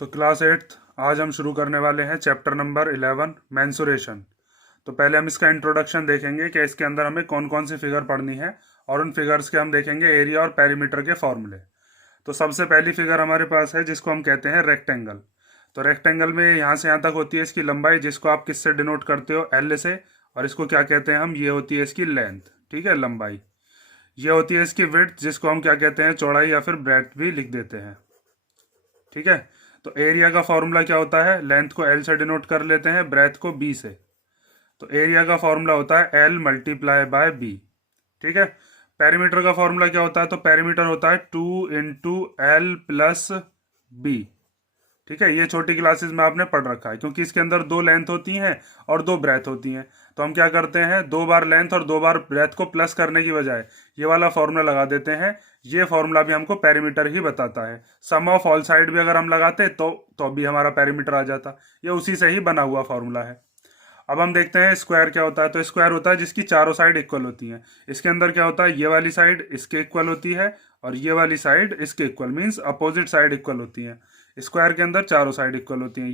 तो class 8th आज हम शुरू करने वाले हैं चैप्टर नंबर 11 मेंसुरेशन। तो पहले हम इसका इंट्रोडक्शन देखेंगे कि इसके अंदर हमें कौन कौन सी फिगर पढ़नी है और उन फिगर्स के हम देखेंगे एरिया और पेरीमीटर के फॉर्मूले। तो सबसे पहली फिगर हमारे पास है जिसको हम कहते हैं रेक्टेंगल। तो रेक्टेंगल में यहाँ से यहाँ तक होती है इसकी लंबाई, जिसको आप किससे डिनोट करते हो, एल से। और इसको क्या कहते हैं हम, ये होती है इसकी लेंथ, ठीक है, लंबाई। ये होती है इसकी विड्थ, जिसको हम क्या कहते हैं, चौड़ाई या फिर ब्रेड्थ भी लिख देते हैं, ठीक है। तो एरिया का फॉर्मूला क्या होता है, लेंथ को एल से डिनोट कर लेते हैं, ब्रेथ को बी से। तो एरिया का फॉर्मूला होता है एल मल्टीप्लाई बाय बी, ठीक है। पेरीमीटर का फॉर्मूला क्या होता है, तो पेरीमीटर होता है 2 × L + B, ठीक है। ये छोटी क्लासेस में आपने पढ़ रखा है, क्योंकि इसके अंदर 2 लेंथ होती हैं और 2 ब्रेथ होती हैं। तो हम क्या करते हैं, 2 बार लेंथ और 2 बार ब्रेथ को प्लस करने की बजाय ये वाला फॉर्मूला लगा देते हैं। ये फॉर्मूला भी हमको पेरीमीटर ही बताता है। सम ऑफ ऑल साइड भी अगर हम लगाते तो भी हमारा पेरीमीटर आ जाता। ये उसी से ही बना हुआ फॉर्मूला है। अब हम देखते हैं स्क्वायर क्या होता है। तो स्क्वायर होता है जिसकी चारों साइड इक्वल होती हैं। इसके अंदर क्या होता है, ये वाली साइड इसके इक्वल होती है और ये वाली साइड इसके equal, means opposite side equal होती हैं। स्क्वायर के अंदर चारों साइड इक्वल होती हैं,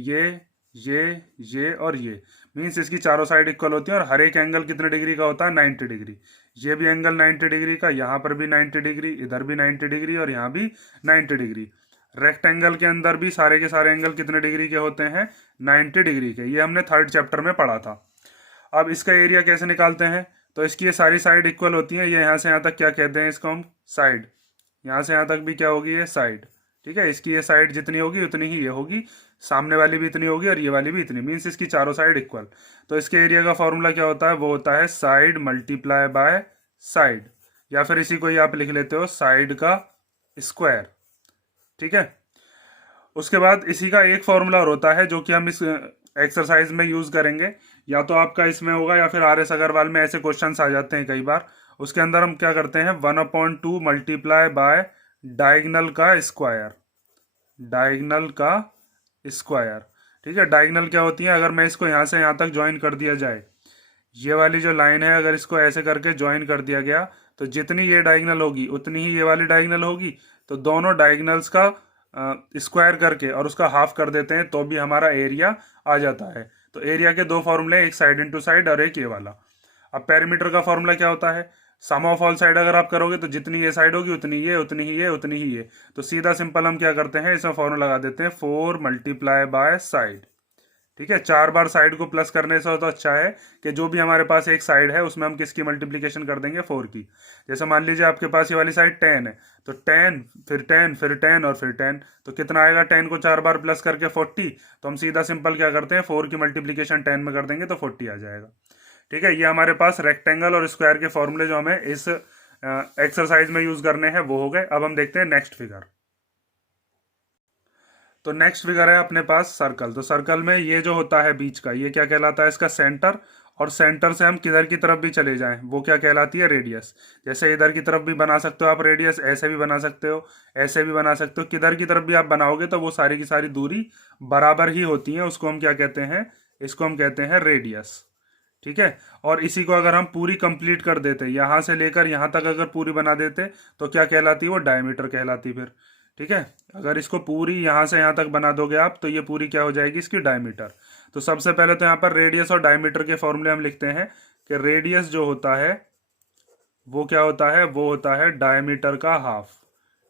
ये और ये, मीन्स इसकी चारों साइड इक्वल होती हैं। और हर एक एंगल कितने डिग्री का होता है, 90 डिग्री। ये भी एंगल 90 डिग्री का, यहाँ पर भी 90 डिग्री, इधर भी 90 डिग्री और यहाँ भी 90 डिग्री। रेक्टेंगल के अंदर भी सारे के सारे एंगल कितने डिग्री के होते हैं, 90 डिग्री के। ये हमने 3rd चैप्टर में पढ़ा था। अब इसका एरिया कैसे निकालते हैं, तो इसकी ये सारी साइड इक्वल होती हैं। ये यहाँ से यहाँ तक क्या कहते हैं, इसको हम साइड। यहाँ से यहाँ तक भी क्या होगी, ये साइड, ठीक है। इसकी ये साइड जितनी होगी उतनी ही ये होगी, सामने वाली भी इतनी होगी और ये वाली भी इतनी, मीन्स इसकी चारों साइड इक्वल। तो इसके एरिया का फॉर्मूला क्या होता है, वो होता है साइड मल्टीप्लाई बाय साइड, या फिर इसी को ही आप लिख लेते हो साइड का स्क्वायर, ठीक है। उसके बाद इसी का एक फॉर्मूला और होता है जो कि हम इस एक्सरसाइज में यूज करेंगे। या तो आपका इसमें होगा या फिर RS अग्रवाल में ऐसे क्वेश्चंस आ जाते हैं कई बार। उसके अंदर हम क्या करते हैं, 1/2 मल्टीप्लाई बाय डायगनल का स्क्वायर, डायगनल का स्क्वायर, ठीक है। डायगनल क्या होती है, अगर मैं इसको यहाँ से यहाँ तक ज्वाइन कर दिया जाए, ये वाली जो लाइन है अगर इसको ऐसे करके ज्वाइन कर दिया गया, तो जितनी ये डायगनल होगी उतनी ही ये वाली डायगनल होगी। तो दोनों डायगनल्स का स्क्वायर करके और उसका हाफ कर देते हैं तो भी हमारा एरिया आ जाता है। तो एरिया के 2 फॉर्मूले, एक साइड इंटू साइड और एक ये वाला। अब पेरीमीटर का फॉर्मूला क्या होता है, सम ऑफ ऑल साइड अगर आप करोगे तो जितनी ये साइड होगी उतनी ये, उतनी ही ये, उतनी ही ये। तो सीधा सिंपल हम क्या करते हैं, इसमें फॉर्मूला लगा देते हैं 4 मल्टीप्लाई बाय साइड, ठीक है। 4 बार साइड को प्लस करने से तो अच्छा है कि जो भी हमारे पास एक साइड है उसमें हम किसकी मल्टीप्लीकेशन कर देंगे, 4 की। जैसे मान लीजिए आपके पास ये वाली साइड 10 है, तो 10 फिर 10 फिर 10 और फिर 10, तो कितना आएगा, 10 को 4 बार प्लस करके 40। तो हम सीधा सिंपल क्या करते हैं, 4 की मल्टीप्लीकेशन 10 में कर देंगे तो 40 आ जाएगा, ठीक है। ये हमारे पास रेक्टेंगल और स्क्वायर के फॉर्मूले जो हमें इस एक्सरसाइज में यूज करने हैं वो हो गए। अब हम देखते हैं नेक्स्ट फिगर। तो नेक्स्ट फिगर है अपने पास सर्कल। तो सर्कल में ये जो होता है बीच का, ये क्या कहलाता है, इसका सेंटर। और सेंटर से हम किधर की तरफ भी चले जाएं वो क्या कहलाती है, रेडियस। जैसे इधर की तरफ भी बना सकते हो आप रेडियस, ऐसे भी बना सकते हो, ऐसे भी बना सकते हो। किधर की तरफ भी आप बनाओगे तो वो सारी की सारी दूरी बराबर ही होती है। उसको हम क्या कहते हैं, इसको हम कहते हैं रेडियस, ठीक है। और इसी को अगर हम पूरी कंप्लीट कर देते, यहां से लेकर यहां तक अगर पूरी बना देते तो क्या कहलाती है, वो डायमीटर कहलाती फिर, ठीक है। अगर इसको पूरी यहां से यहां तक बना दोगे आप तो ये पूरी क्या हो जाएगी, इसकी डायमीटर। तो सबसे पहले तो यहाँ पर रेडियस और डायमीटर के फॉर्मूले हम लिखते हैं कि रेडियस जो होता है वो क्या होता है, वो होता है डायमीटर का हाफ,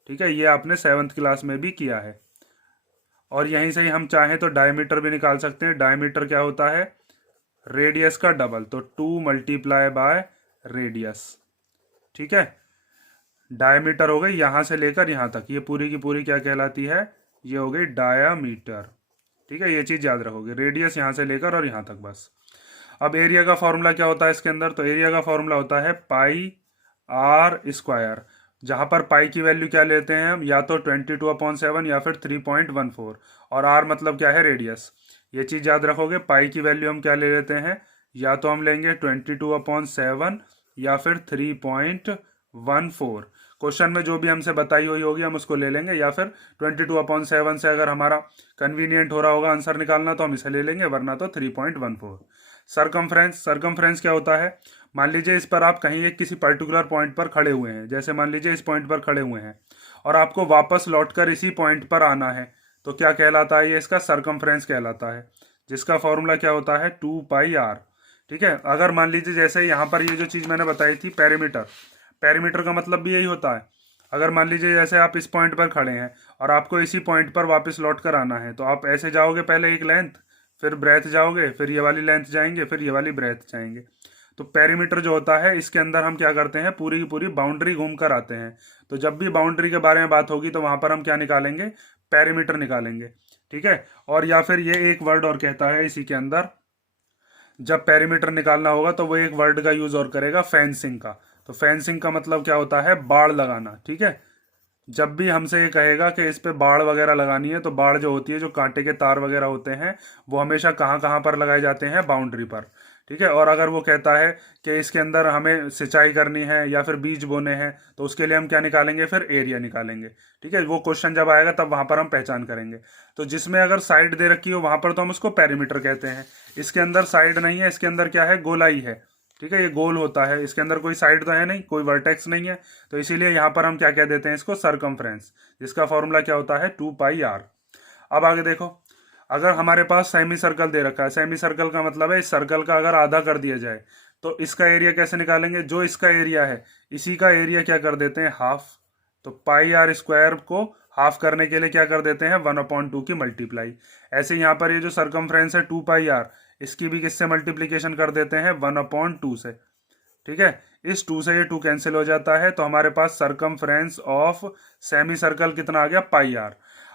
ठीक है। ये आपने 7th क्लास में भी किया है। और यहीं से ही हम चाहें तो डायमीटर भी निकाल सकते हैं। डायमीटर क्या होता है, रेडियस का डबल, तो 2 मल्टीप्लाई बाय रेडियस, ठीक है। डायमीटर हो गई यहां से लेकर यहां तक, ये पूरी की पूरी क्या कहलाती है, ये हो गई डायामीटर, ठीक है। ये चीज याद रखोगे, रेडियस यहां से लेकर और यहां तक बस। अब एरिया का फॉर्मूला क्या होता है इसके अंदर, तो एरिया का फॉर्मूला होता है पाई आर स्क्वायर। जहां पर पाई की वैल्यू क्या लेते हैं हम, या तो 22/7 या फिर 3.14, और आर मतलब क्या है, रेडियस। ये चीज याद रखोगे, पाई की वैल्यू हम क्या ले लेते हैं, या तो हम लेंगे 22/7 या फिर 3.14। क्वेश्चन में जो भी हमसे बताई हुई होगी हम उसको ले लेंगे, या फिर 22/7 से अगर हमारा कन्वीनियंट हो रहा होगा आंसर निकालना तो हम इसे ले लेंगे, वरना तो 3.14। सरकमफ्रेंस, सरकमफ्रेंस क्या होता है, मान लीजिए इस पर आप कहीं एक किसी पर्टिकुलर पॉइंट पर खड़े हुए हैं। जैसे मान लीजिए इस पॉइंट पर खड़े हुए हैं और आपको वापस लौटकर इसी पॉइंट पर आना है, तो क्या कहलाता है ये, इसका सरकमफ्रेंस कहलाता है, जिसका फॉर्मूला क्या होता है 2πr। ठीक है, अगर मान लीजिए जैसे यहाँ पर ये जो चीज़ मैंने बताई थी पेरीमीटर, पेरीमीटर का मतलब भी यही होता है। अगर मान लीजिए जैसे आप इस पॉइंट पर खड़े हैं और आपको इसी पॉइंट पर वापस लौट कर आना है, तो आप ऐसे जाओगे, पहले एक लेंथ, फिर ब्रेथ जाओगे, फिर ये वाली लेंथ जाएंगे, फिर ये वाली ब्रेथ जाएंगे। तो पेरीमीटर जो होता है इसके अंदर हम क्या करते हैं, पूरी की पूरी बाउंड्री घूम कर आते हैं। तो जब भी बाउंड्री के बारे में बात होगी तो वहां पर हम क्या निकालेंगे, पेरीमीटर निकालेंगे। ठीक है, और या फिर ये एक वर्ड और कहता है इसी के अंदर, जब पेरीमीटर निकालना होगा तो वो एक वर्ड का यूज और करेगा, फेंसिंग का। तो फेंसिंग का मतलब क्या होता है, बाड़ लगाना। ठीक है, जब भी हमसे ये कहेगा कि इस पे बाड़ वगैरह लगानी है, तो बाड़ जो होती है, जो कांटे के तार वगैरह होते हैं, वो हमेशा कहाँ कहाँ पर लगाए जाते हैं, बाउंड्री पर। ठीक है, और अगर वो कहता है कि इसके अंदर हमें सिंचाई करनी है या फिर बीज बोने हैं, तो उसके लिए हम क्या निकालेंगे, फिर एरिया निकालेंगे। ठीक है, वो क्वेश्चन जब आएगा तब वहां पर हम पहचान करेंगे। तो जिसमें अगर साइड दे रखी हो वहां पर तो हम उसको पेरीमीटर कहते हैं। इसके अंदर साइड नहीं है, इसके अंदर क्या है, गोलाई है। ठीक है, ये गोल होता है, इसके अंदर कोई साइड तो है नहीं, कोई वर्टेक्स नहीं है, तो इसीलिए यहाँ पर हम क्या कह देते हैं इसको, सरकमफ्रेंस, जिसका फॉर्मूला क्या होता है 2πr। अब आगे देखो, अगर हमारे पास सेमी सर्कल दे रखा है, सेमी सर्कल का मतलब है इस सर्कल का अगर आधा कर दिया जाए, तो इसका एरिया कैसे निकालेंगे, जो इसका एरिया है इसी का एरिया क्या कर देते हैं, हाफ। तो πr² को हाफ करने के लिए क्या कर देते हैं, 1/2 की मल्टीप्लाई। ऐसे यहाँ पर ये जो सरकमफ्रेंस है 2πr, इसकी भी किससे मल्टीप्लीकेशन कर देते हैं, 1/2 से। ठीक है, इस 2 से ये 2 कैंसिल हो जाता है, तो हमारे पास सरकमफ्रेंस ऑफ सेमी सर्कल कितना आ गया, πr।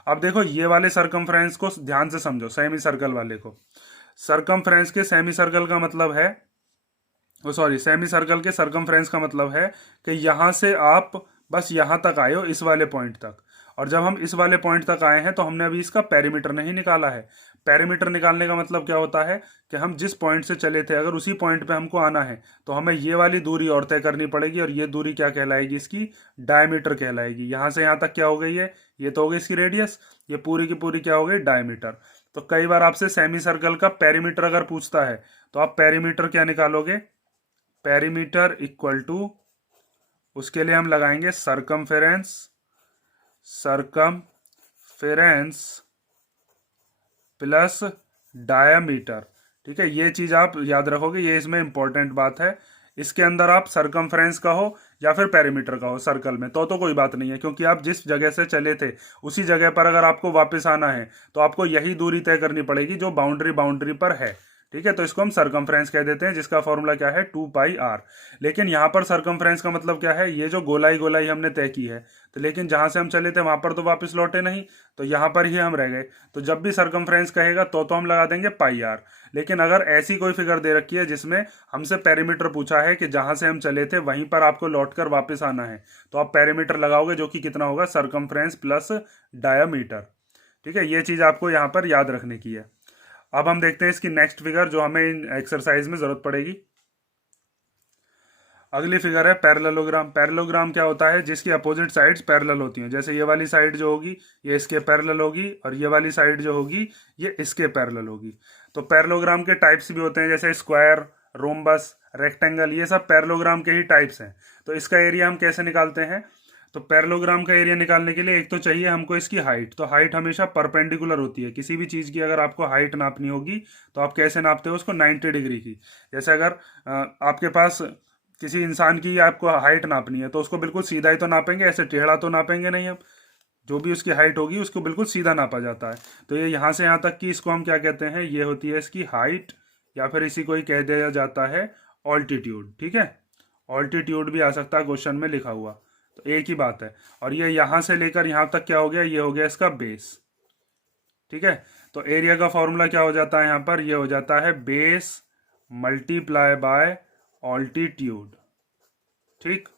अब देखो ये वाले सरकमफ्रेंस को ध्यान से समझो, सेमी सर्कल वाले को। सरकमफ्रेंस के सेमी सर्कल का मतलब है, सॉरी, सेमी सर्कल के सरकमफ्रेंस का मतलब है कि यहां से आप बस यहां तक आए हो, इस वाले पॉइंट तक। और जब हम इस वाले पॉइंट तक आए हैं तो हमने अभी इसका पेरीमीटर नहीं निकाला है। पेरीमीटर निकालने का मतलब क्या होता है कि हम जिस पॉइंट से चले थे, अगर उसी पॉइंट पे हमको आना है, तो हमें ये वाली दूरी और तय करनी पड़ेगी, और ये दूरी क्या कहलाएगी, इसकी डायमीटर कहलाएगी। यहां से यहां तक क्या हो गई है, ये तो हो गई इसकी रेडियस, ये पूरी की पूरी क्या हो गई, डायमीटर। तो कई बार आपसे सेमी सर्कल का पेरीमीटर अगर पूछता है, तो आप पेरीमीटर क्या निकालोगे, पेरीमीटर इक्वल टू, उसके लिए हम लगाएंगे सरकमफेरेंस, सरकमफेरेंस प्लस डायामीटर। ठीक है, ये चीज आप याद रखोगे, ये इसमें इंपॉर्टेंट बात है। इसके अंदर आप सरकमफ्रेंस का हो या फिर पेरीमीटर का हो सर्कल में, तो कोई बात नहीं है, क्योंकि आप जिस जगह से चले थे उसी जगह पर अगर आपको वापस आना है, तो आपको यही दूरी तय करनी पड़ेगी जो बाउंड्री पर है। ठीक है, तो इसको हम सरकमफ्रेंस कह देते हैं, जिसका फॉर्मूला क्या है 2πr। लेकिन यहाँ पर सरकमफ्रेंस का मतलब क्या है, ये जो गोलाई गोलाई हमने तय की है, तो लेकिन जहां से हम चले थे वहां पर तो वापस लौटे नहीं, तो यहाँ पर ही हम रह गए। तो जब भी सरकमफ्रेंस कहेगा तो हम लगा देंगे πr। लेकिन अगर ऐसी कोई फिगर दे रखी है जिसमें हमसे पेरीमीटर पूछा है कि जहां से हम चले थे वहीं पर आपको लौट कर वापस आना है, तो आप पेरीमीटर लगाओगे, जो कि कितना होगा, सरकमफ्रेंस प्लस डायामीटर। ठीक है, ये चीज आपको यहाँ पर याद रखने की है। अब हम देखते हैं इसकी नेक्स्ट फिगर जो हमें इन एक्सरसाइज में जरूरत पड़ेगी। अगली फिगर है पैरेललोग्राम। पैरेललोग्राम क्या होता है, जिसकी अपोजिट साइड्स पैरेलल होती हैं। जैसे ये वाली साइड जो होगी ये इसके पैरेलल होगी, और ये वाली साइड जो होगी ये इसके पैरेलल होगी। तो पैरेललोग्राम के टाइप्स भी होते हैं, जैसे स्क्वायर, रोम्बस, रेक्टेंगल, ये सब पैरेललोग्राम के ही टाइप्स हैं। तो इसका एरिया हम कैसे निकालते हैं, तो पैरेललोग्राम का एरिया निकालने के लिए एक तो चाहिए हमको इसकी हाइट। तो हाइट हमेशा परपेंडिकुलर होती है, किसी भी चीज़ की अगर आपको हाइट नापनी होगी तो आप कैसे नापते हो उसको, 90 डिग्री की। जैसे अगर आपके पास किसी इंसान की आपको हाइट नापनी है, तो उसको बिल्कुल सीधा ही तो नापेंगे, ऐसे टेढ़ा तो नापेंगे नहीं हम। जो भी उसकी हाइट होगी उसको बिल्कुल सीधा नापा जाता है। तो ये यहाँ से यहाँ तक की, इसको हम क्या कहते हैं, ये होती है इसकी हाइट, या फिर इसी को ही कह दिया जाता है ऑल्टीट्यूड। ठीक है, ऑल्टीट्यूड भी आ सकता है क्वेश्चन में लिखा हुआ, तो एक ही बात है। और ये यहाँ से लेकर यहाँ तक क्या हो गया, ये हो गया इसका बेस। ठीक है, तो एरिया का फॉर्मूला क्या हो जाता है यहाँ पर, ये हो जाता है बेस मल्टीप्लाई बाय ऑल्टीट्यूड। ठीक,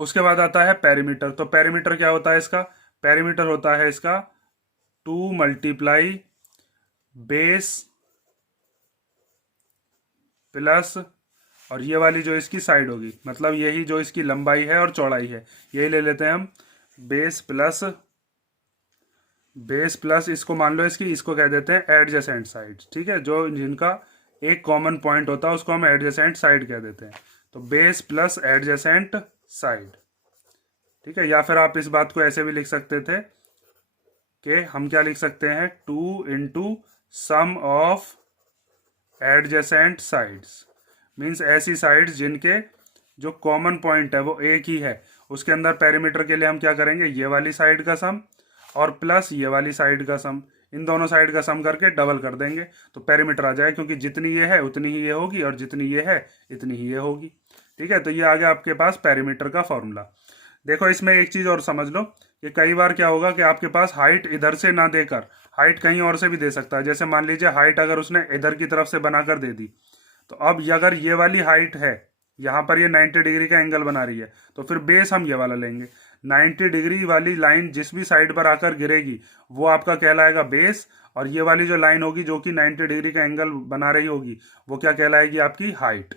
उसके बाद आता है पेरीमीटर। तो पेरीमीटर क्या होता है इसका, पेरीमीटर होता है इसका 2 मल्टीप्लाई बेस प्लस, और ये वाली जो इसकी साइड होगी, मतलब यही जो इसकी लंबाई है और चौड़ाई है, यही ले लेते हैं हम, बेस प्लस इसको मान लो इसको कह देते हैं एडजेसेंट साइड। ठीक है, जो जिनका एक कॉमन पॉइंट होता है उसको हम एडजेसेंट साइड कह देते हैं। तो बेस प्लस एडजेसेंट साइड। ठीक है, या फिर आप इस बात को ऐसे भी लिख सकते थे, कि हम क्या लिख सकते हैं, 2 into sum of adjacent sides, means ऐसी साइड्स जिनके जो कॉमन पॉइंट है वो एक ही है, उसके अंदर पेरीमीटर के लिए हम क्या करेंगे, ये वाली साइड का सम और प्लस ये वाली साइड का सम, इन दोनों साइड का सम करके डबल कर देंगे तो पेरीमीटर आ जाएगा, क्योंकि जितनी ये है उतनी ही ये होगी और जितनी ये है इतनी ही ये होगी। ठीक है, तो ये आ गया आपके पास पेरीमीटर का फॉर्मूला। देखो इसमें एक चीज़ और समझ लो कि कई बार क्या होगा कि आपके पास हाइट इधर से ना देकर हाइट कहीं और से भी दे सकता है। जैसे मान लीजिए हाइट अगर उसने इधर की तरफ से बनाकर दे दी, तो अब ये अगर ये वाली हाइट है, यहाँ पर ये 90 डिग्री का एंगल बना रही है, तो फिर बेस हम ये वाला लेंगे। 90 डिग्री वाली लाइन जिस भी साइड पर आकर गिरेगी वो आपका कहलाएगा बेस, और ये वाली जो लाइन होगी जो कि 90 डिग्री का एंगल बना रही होगी वो क्या कहलाएगी, आपकी हाइट।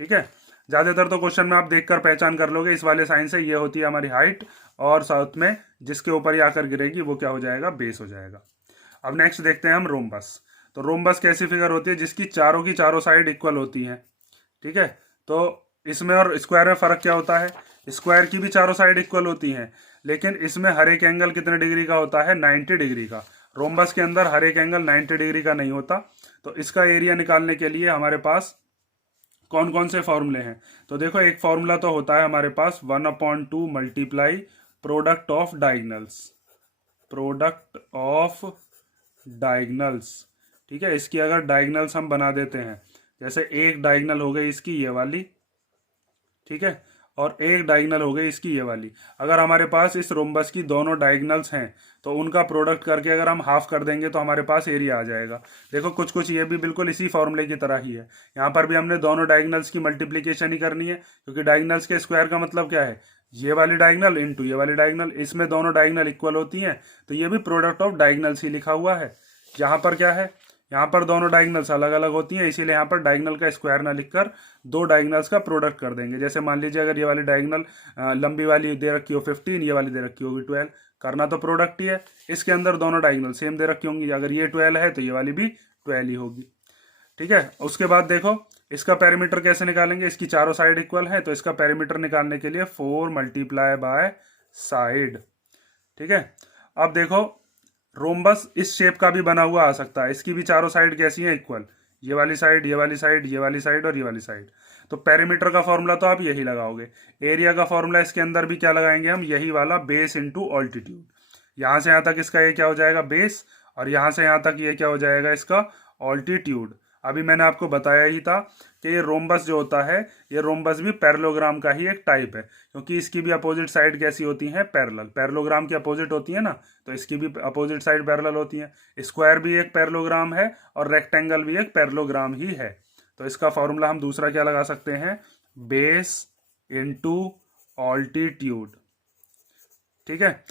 ठीक है, ज़्यादातर तो क्वेश्चन में आप देखकर पहचान कर लोगे, इस वाले साइन से ये होती है हमारी हाइट, और साथ में जिसके ऊपर ये आकर गिरेगी वो क्या हो जाएगा, बेस हो जाएगा। अब नेक्स्ट देखते हैं हम रोम्बस। तो रोम्बस कैसी फिगर होती है, जिसकी चारों की चारों साइड इक्वल होती हैं। ठीक है, तो इसमें और स्क्वायर में फ़र्क क्या होता है, स्क्वायर की भी चारों साइड इक्वल होती हैं, लेकिन इसमें हर एक एंगल कितने डिग्री का होता है, 90 डिग्री का। रोम्बस के अंदर हर एक एंगल 90 डिग्री का नहीं होता। तो इसका एरिया निकालने के लिए हमारे पास कौन कौन से फॉर्मूले हैं, तो देखो एक फॉर्मूला तो होता है हमारे पास 1/2 multiply product of diagonals, product of diagonals. ठीक है, इसकी अगर डायगनल्स हम बना देते हैं, जैसे एक डायगनल हो गई इसकी ये वाली, ठीक है, और एक डायगनल हो गई इसकी ये वाली। अगर हमारे पास इस रोम्बस की दोनों डायगनल्स हैं तो उनका प्रोडक्ट करके अगर हम हाफ कर देंगे तो हमारे पास एरिया आ जाएगा। देखो कुछ कुछ ये भी बिल्कुल इसी फॉर्मूले की तरह ही है। यहाँ पर भी हमने दोनों डायगनल्स की मल्टीप्लीकेशन ही करनी है, क्योंकि डायगनल्स के स्क्वायर का मतलब क्या है, ये वाली डायगनल इंटू ये वाली डायगनल, इसमें दोनों डायगनल इक्वल होती हैं, तो ये भी प्रोडक्ट ऑफ डायगनल्स ही लिखा हुआ है। यहाँ पर क्या है, यहाँ पर दोनों डायगनल्स अलग अलग होती हैं, इसीलिए यहाँ पर डायगनल का स्क्वायर ना लिखकर दो डायगनल्स का प्रोडक्ट कर देंगे। जैसे मान लीजिए अगर ये वाली डायगनल लंबी वाली दे रखी हो 15, ये वाली दे रखी होगी 12, करना तो प्रोडक्ट ही है। इसके अंदर दोनों डायगनल सेम दे रखी होंगी, अगर ये 12 है तो ये वाली भी 12 ही होगी। ठीक है, उसके बाद देखो इसका पेरीमीटर कैसे निकालेंगे, इसकी चारों साइड इक्वल है, तो इसका पेरीमीटर निकालने के लिए 4 मल्टीप्लाई बाय साइड। ठीक है, अब देखो रोम्बस इस शेप का भी बना हुआ आ सकता है, इसकी भी चारों साइड कैसी हैं, इक्वल, ये वाली साइड, ये वाली साइड, ये वाली साइड और ये वाली साइड। तो पेरीमीटर का फॉर्मूला तो आप यही लगाओगे। एरिया का फॉर्मूला इसके अंदर भी क्या लगाएंगे हम, यही वाला, बेस इंटू ऑल्टीट्यूड। यहाँ से यहाँ तक इसका ये क्या हो जाएगा, बेस, और यहाँ से यहाँ तक ये क्या हो जाएगा, इसका ऑल्टीट्यूड। अभी मैंने आपको बताया ही था कि ये रोम्बस जो होता है, ये रोम्बस भी पैरेललोग्राम का ही एक टाइप है, क्योंकि इसकी भी अपोजिट साइड कैसी होती हैं, पैरेलल। पैरेललोग्राम की अपोजिट होती है ना, तो इसकी भी अपोजिट साइड पैरेलल होती है। स्क्वायर भी एक पैरेललोग्राम है और रेक्टेंगल भी एक पैरेललोग्राम ही है। तो इसका फॉर्मूला हम दूसरा क्या लगा सकते हैं, बेस इंटू ऑल्टीट्यूड। ठीक है,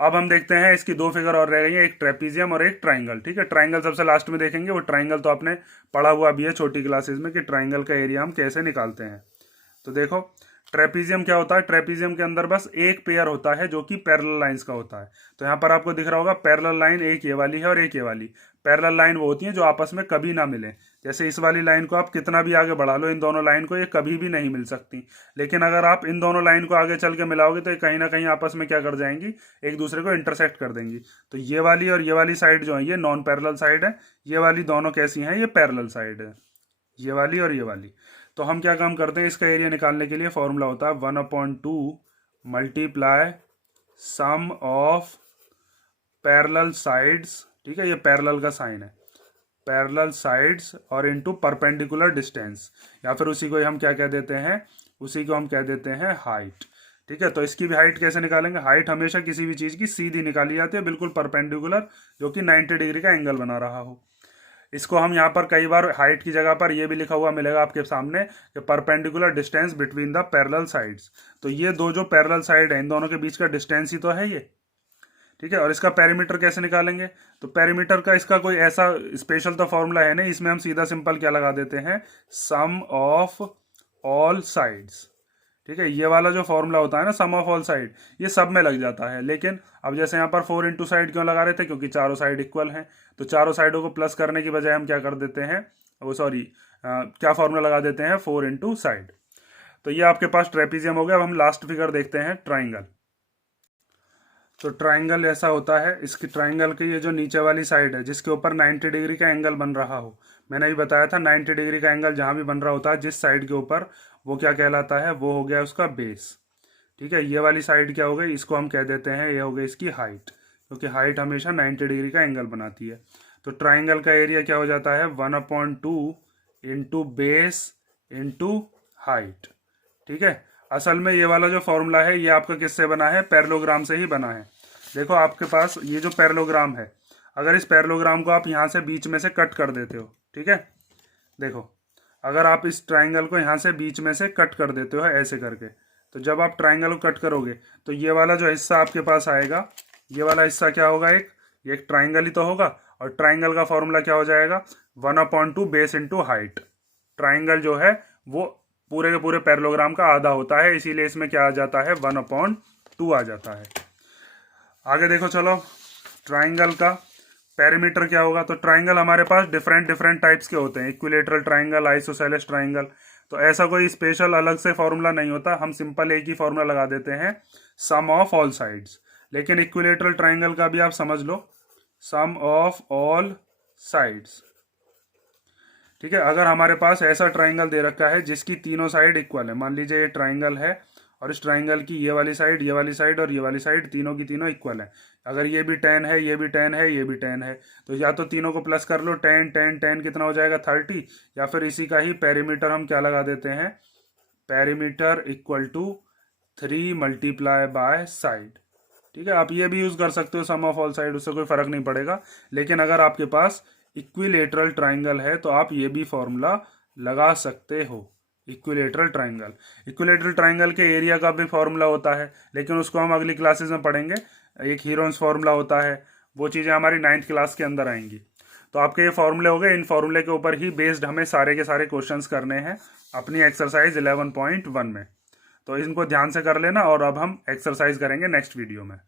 अब हम देखते हैं इसकी दो फिगर और रह गई हैं, एक ट्रेपीजियम और एक ट्राइंगल। ठीक है, ट्राइंगल सबसे लास्ट में देखेंगे, वो ट्राइंगल तो आपने पढ़ा हुआ भी है छोटी क्लासेस में कि ट्राइंगल का एरिया हम कैसे निकालते हैं। तो देखो ट्रेपीजियम क्या होता है, ट्रेपीजियम के अंदर बस एक पेयर होता है जो कि पैरेलल लाइंस का होता है। तो यहाँ पर आपको दिख रहा होगा पैरेलल लाइन, एक ये वाली है और एक ये वाली। पैरेलल लाइन वो होती है जो आपस में कभी ना मिले। जैसे इस वाली लाइन को आप कितना भी आगे बढ़ा लो, इन दोनों लाइन को, ये कभी भी नहीं मिल सकती। लेकिन अगर आप इन दोनों लाइन को आगे चल के मिलाओगे तो ये कहीं ना कहीं आपस में क्या कर जाएंगी, एक दूसरे को इंटरसेक्ट कर देंगी। तो ये वाली और ये वाली साइड जो है ये नॉन पैरेलल साइड है, ये वाली दोनों कैसी हैं, ये पैरेलल साइड है, ये वाली और ये वाली। तो हम क्या काम करते हैं, इसका एरिया निकालने के लिए फॉर्मूला होता है 1/2 multiply sum of parallel sides. ठीक है, ये पैरेलल का साइन है, पैरेलल साइड्स, और इनटू परपेंडिकुलर डिस्टेंस, या फिर उसी को हम क्या कह देते हैं, उसी को हम कह देते हैं हाइट। ठीक है, तो इसकी भी हाइट कैसे निकालेंगे, हाइट हमेशा किसी भी चीज़ की सीधी निकाली जाती है, बिल्कुल परपेंडिकुलर, जो कि 90 डिग्री का एंगल बना रहा हो। इसको हम यहाँ पर कई बार हाइट की जगह पर ये भी लिखा हुआ मिलेगा आपके सामने कि perpendicular distance between the parallel sides. तो ये दो जो पैरेलल साइड है इन दोनों के बीच का डिस्टेंस ही तो है ये। ठीक है, और इसका पेरीमीटर कैसे निकालेंगे, तो पेरीमीटर का इसका कोई ऐसा स्पेशल तो फॉर्मूला है नहीं, इसमें हम सीधा सिंपल क्या लगा देते हैं, सम ऑफ ऑल साइड्स। ठीक है, ये वाला जो फॉर्मूला होता है ना, सम ऑफ ऑल साइड, ये सब में लग जाता है। लेकिन अब जैसे यहाँ पर 4 इंटू साइड क्यों लगा रहे थे, क्योंकि चारों साइड इक्वल हैं, तो चारों साइडों को प्लस करने की बजाय हम क्या कर देते हैं, वो सॉरी क्या फॉर्मूला लगा देते हैं, 4 इंटू साइड। तो ये आपके पास ट्रेपीजियम हो गया। अब हम लास्ट फिगर देखते हैं, ट्राइंगल। तो ट्राइंगल ऐसा होता है, इसकी ट्राइंगल की ये जो नीचे वाली साइड है जिसके ऊपर 90 डिग्री का एंगल बन रहा हो, मैंने भी बताया था 90 डिग्री का एंगल जहाँ भी बन रहा होता है जिस साइड के ऊपर, वो क्या कहलाता है, वो हो गया उसका बेस। ठीक है, ये वाली साइड क्या हो गई, इसको हम कह देते हैं, ये हो गई इसकी हाइट, क्योंकि हाइट हमेशा 90 डिग्री का एंगल बनाती है। तो ट्राइंगल का एरिया क्या हो जाता है, 1/2 इंटू बेस इंटू हाइट। ठीक है, असल में ये वाला जो फॉर्मूला है ये आपका किससे बना है, पैरेललोग्राम से ही बना है। देखो आपके पास ये जो पैरेललोग्राम है, अगर इस पैरेललोग्राम को आप यहाँ से बीच में से कट कर देते हो, ठीक है, देखो अगर आप इस ट्राइंगल को यहाँ से बीच में से कट कर देते हो ऐसे करके, तो जब आप ट्राइंगल को कट करोगे तो ये वाला जो हिस्सा आपके पास आएगा, ये वाला हिस्सा क्या होगा, ये एक ट्राइंगल ही तो होगा, और ट्राइंगल का फॉर्मूला क्या हो जाएगा, 1/2 बेस इंटू हाइट। ट्राइंगल जो है वो पूरे के पूरे पैरेललोग्राम का आधा होता है, इसीलिए इसमें क्या आ जाता है, 1/2 आ जाता है। आगे देखो चलो, ट्राइंगल का पेरीमीटर क्या होगा। तो ट्राइंगल हमारे पास डिफरेंट डिफरेंट टाइप्स के होते हैं, इक्विलेटरल ट्राइंगल, आइसोसेलेस ट्राइंगल। तो ऐसा कोई स्पेशल अलग से फॉर्मूला नहीं होता, हम सिंपल एक ही फॉर्मूला लगा देते हैं, सम ऑफ ऑल साइड्स। लेकिन इक्विलेटरल ट्राइंगल का भी आप समझ लो, सम ऑफ ऑल साइड्स। ठीक है, अगर हमारे पास ऐसा ट्राइंगल दे रखा है जिसकी तीनों साइड इक्वल है, मान लीजिए ये ट्राइंगल है और इस ट्राइंगल की ये वाली साइड, ये वाली साइड और ये वाली साइड तीनों की तीनों इक्वल है, अगर ये भी 10 है, ये भी 10 है, ये भी 10 है, तो या तो तीनों को प्लस कर लो, 10 10 10 कितना हो जाएगा, 30, या फिर इसी का ही पेरीमीटर हम क्या लगा देते हैं, perimeter equal to 3 multiply by side. ठीक है, आप ये भी यूज़ कर सकते हो सम ऑफ ऑल साइड, उससे कोई फर्क नहीं पड़ेगा। लेकिन अगर आपके पास इक्विलेटरल ट्राइंगल है तो आप ये भी फॉर्मूला लगा सकते हो, इक्विलेटरल ट्राइंगल। इक्विलेटरल ट्राइंगल के एरिया का भी फॉर्मूला होता है, लेकिन उसको हम अगली क्लासेस में पढ़ेंगे। एक हीरोन्स फॉर्मूला होता है, वो चीज़ें हमारी 9th क्लास के अंदर आएंगी। तो आपके ये फॉर्मूले हो गए, इन फॉर्मूले के ऊपर ही बेस्ड हमें सारे के सारे क्वेश्चंस करने हैं अपनी एक्सरसाइज 11.1 में। तो इनको ध्यान से कर लेना, और अब हम एक्सरसाइज करेंगे नेक्स्ट वीडियो में।